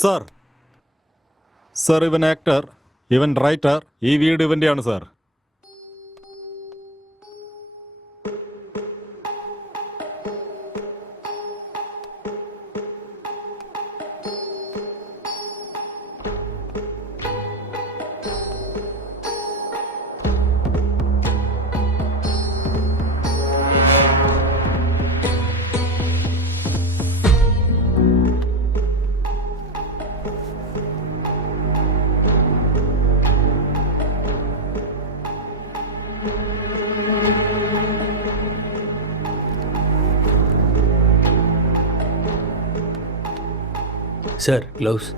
Sir sir ഇവൻ actor, ഇവൻ writer, ഈ വീട് ഇവൻ്റെയാണ് സാർ. Sir gloves.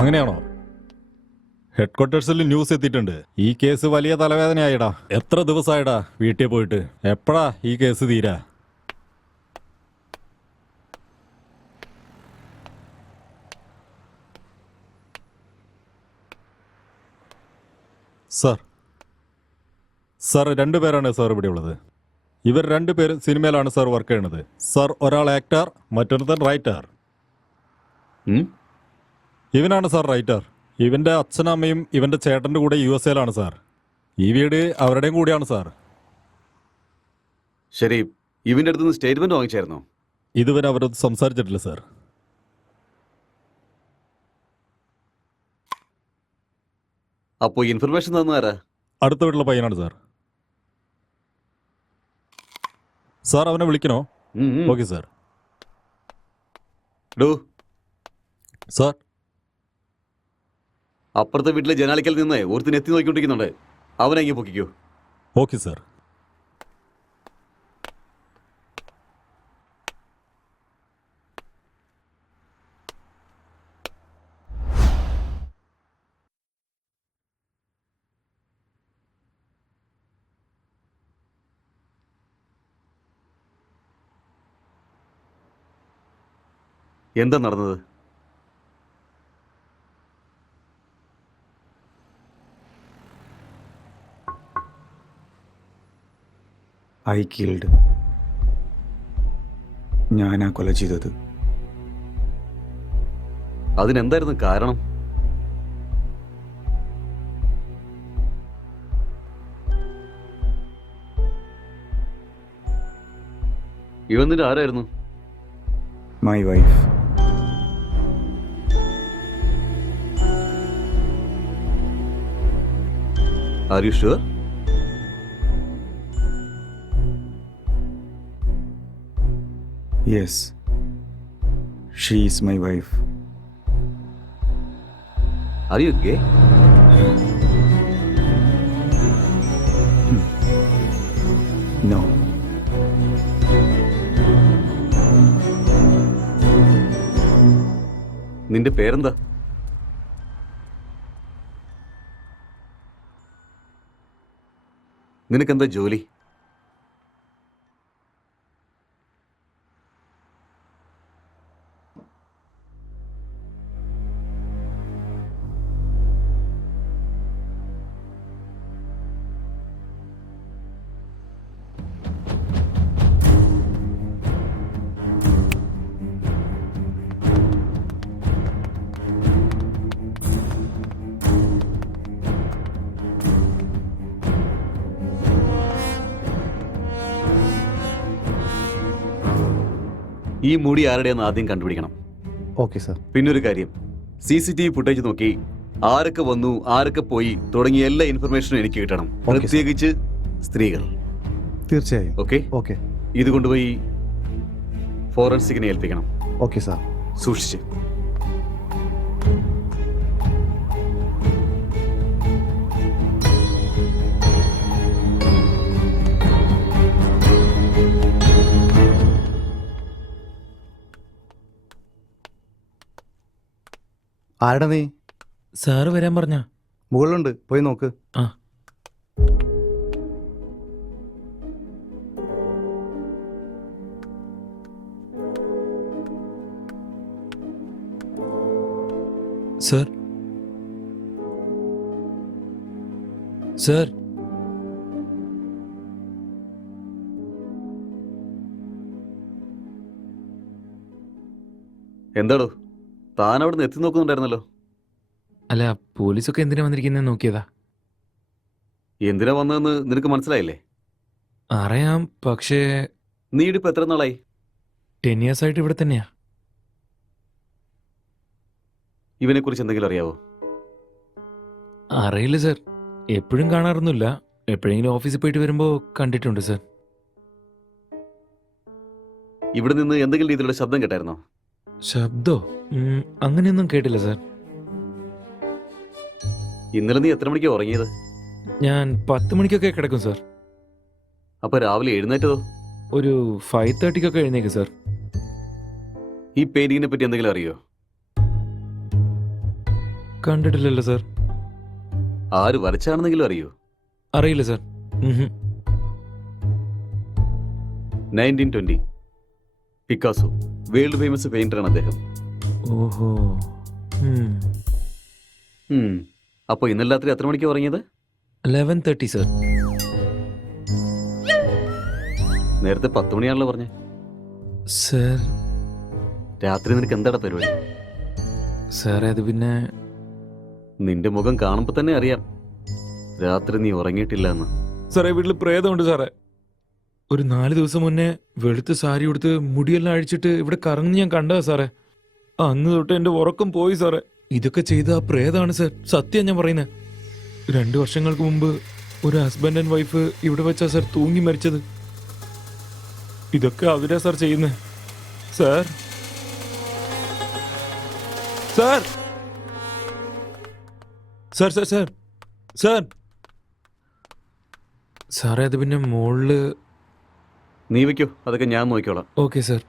അങ്ങനെയാണോ? ഹെഡ് ക്വാർട്ടേഴ്സിൽ ന്യൂസ് എത്തിയിട്ടുണ്ട്. ഈ കേസ് വലിയ തലവേദനയായിടാ. എത്ര ദിവസമായിടാ വീട്ടിൽ പോയിട്ട്? എപ്പോഴാ ഈ കേസ് തീരാ? സാർ സാർ രണ്ടുപേരാണ് സാർ ഇവിടെ ഉള്ളത്. ഇവർ രണ്ടുപേരും സിനിമയിലാണ് സാർ വർക്ക് ചെയ്യണത്. സാർ ഒരാൾ ആക്ടർ, മറ്റൊരുത്തൻ റൈറ്റർ. ഉം? ഇവനാണ് സാർ റൈറ്റർ. ഇവന്റെ അച്ഛനും അമ്മയും ഇവന്റെ ചേട്ടന്റെ കൂടെ USA-ലാണ് സാർ. ഈ വീട് അവരുടെയും കൂടിയാണ് സാർ. ശരി, ഇവന്റെ അടുത്തുനിന്ന് സ്റ്റേറ്റ്മെന്റ് വാങ്ങിച്ചായിരുന്നോ? ഇതുവരെ അവരത് സംസാരിച്ചിട്ടില്ല സാർ. അപ്പോ ഇൻഫർമേഷൻ തന്നാരാ? അടുത്ത വീട്ടിലെ പയ്യനാണ് സാർ. സാർ അവനെ വിളിക്കണോ? Okay sir. ഡോ, സാർ അപ്പുറത്തെ വീട്ടിലെ ജനാലിക്കൽ നിന്ന് ഒരുത്തിന് എത്തി നോക്കിക്കൊണ്ടിരിക്കുന്നുണ്ട്. അവനെ ഇങ്ങനെ പൊക്കിക്കോ. Okay sir. എന്താ നടന്നത്? I killed. ഞാനാ കൊല ചെയ്തത്. അതിനെന്തായിരുന്നു കാരണം? ഇവൻ നിന്റെ ആരായിരുന്നു? My wife. Are you sure? Yes, she is my wife. Are you gay? No. നിന്റെ പേരെന്താ? നിനക്കെന്താ ജോലി? ഈ മുടി ആരുടെയെന്ന് ആദ്യം കണ്ടുപിടിക്കണം. Okay sir. പിന്നൊരു കാര്യം, CCTV ഫുട്ടേജ് നോക്കി ആരൊക്കെ വന്നു, ആരൊക്കെ പോയി തുടങ്ങിയ എല്ലാ ഇൻഫർമേഷനും എനിക്ക് കിട്ടണം. Okay, sir. പ്രത്യേകിച്ച് സ്ത്രീകൾ. തീർച്ചയായും. ഓക്കെ? ഓക്കെ. ഇത് കൊണ്ടുപോയി ഫോറൻസിക്കിനെ ഏൽപ്പിക്കണം. Okay sir. സൂക്ഷിച്ച്. ആരുടെ നീ? സാറ് വരാൻ പറഞ്ഞ. മുകളിലുണ്ട്, പോയി നോക്ക്. ആ. സർ, സർ, എന്താടോ, താൻ അവിടെ നിന്ന് എത്തി നോക്കുന്നുണ്ടായിരുന്നല്ലോ. അല്ല, പോലീസൊക്കെ എന്തിനാ വന്നിരിക്കുന്നത് നോക്കിയതാ. എന്തിനാ വന്നതെന്ന് നിനക്ക് മനസ്സിലായില്ലേ? അറിയാം, പക്ഷേ നീ ഇടിപ്പ് എത്ര നാളായി? 10 years ആയിട്ട് ഇവിടെ തന്നെയാ. ഇവനെ കുറിച്ച് എന്തെങ്കിലും അറിയാവോ? അറിയില്ല സർ, എപ്പോഴും കാണാറൊന്നുമില്ല. എപ്പോഴെങ്കിലും ഓഫീസിൽ പോയിട്ട് വരുമ്പോൾ കണ്ടിട്ടുണ്ട് സർ. ഇവിടെ നിന്ന് എന്തെങ്കിലും രീതിയിലുള്ള ശബ്ദം കേട്ടായിരുന്നോ? ശബ്ദോ? അങ്ങനെയൊന്നും കേട്ടില്ല സർ. ഇന്നലെ നീ എത്ര മണിക്കാണ് ഉറങ്ങിയത്? ഞാൻ 10 മണിക്കൊക്കെ കിടക്കും സർ. അപ്പൊ രാവിലെ എഴുന്നേറ്റതോ? ഒരു 5:30 എഴുന്നേക്കും സർ. ഈ പെയിന്റിങ്ങിനെ പറ്റി എന്തെങ്കിലും അറിയോ? കണ്ടിട്ടില്ലല്ലോ സർ. ആര് വരച്ചാണെന്നെങ്കിലും അറിയോ? അറിയില്ല സർ. 1920 പിക്കാസോ, വേൾഡ് ഫേമസ് പെയിന്ററാണ് അദ്ദേഹം. ഓഹോ. അപ്പോൾ ഇന്നലെ രാത്രി എത്ര മണിക്ക് ഉറങ്ങിയത്? 11:30 സർ. നേരത്തെ 10 മണിയാണല്ലോ പറഞ്ഞേ. സർ, രാത്രി നിനക്ക് എന്താണ് പരിപാടി? സാറേ അത് പിന്നെ നിന്റെ മുഖം കാണുമ്പോൾ തന്നെ അറിയാം രാത്രി നീ ഉറങ്ങിയിട്ടില്ല എന്ന്. സാറേ വീട്ടിൽ പ്രേതമുണ്ട് സാറേ. ഒരു 4 ദിവസം മുന്നേ വെളുത്ത് സാരി ഉടുത്ത് മുടിയെല്ലാം അഴിച്ചിട്ട് ഇവിടെ കറങ്ങി ഞാൻ കണ്ടതാ സാറേ. അന്ന് തൊട്ട് എന്റെ ഉറക്കം പോയി സാറേ. ഇതൊക്കെ ചെയ്ത ആ പ്രേതാണ് സാർ, സത്യം ഞാൻ പറയുന്നത്. 2 വർഷങ്ങൾക്ക് മുമ്പ് ഒരു ഹസ്ബൻഡ് ആൻഡ് വൈഫ് ഇവിടെ വെച്ചാ സാർ തൂങ്ങി മരിച്ചത്. ഇതൊക്കെ അവരാ സാർ ചെയ്യുന്നത്. Sir sir sir sir sir sir സാറേ അത് പിന്നെ മോളില്. നീ വയ്ക്കോ, അതൊക്കെ ഞാൻ നോക്കിക്കോളാം. Okay sir.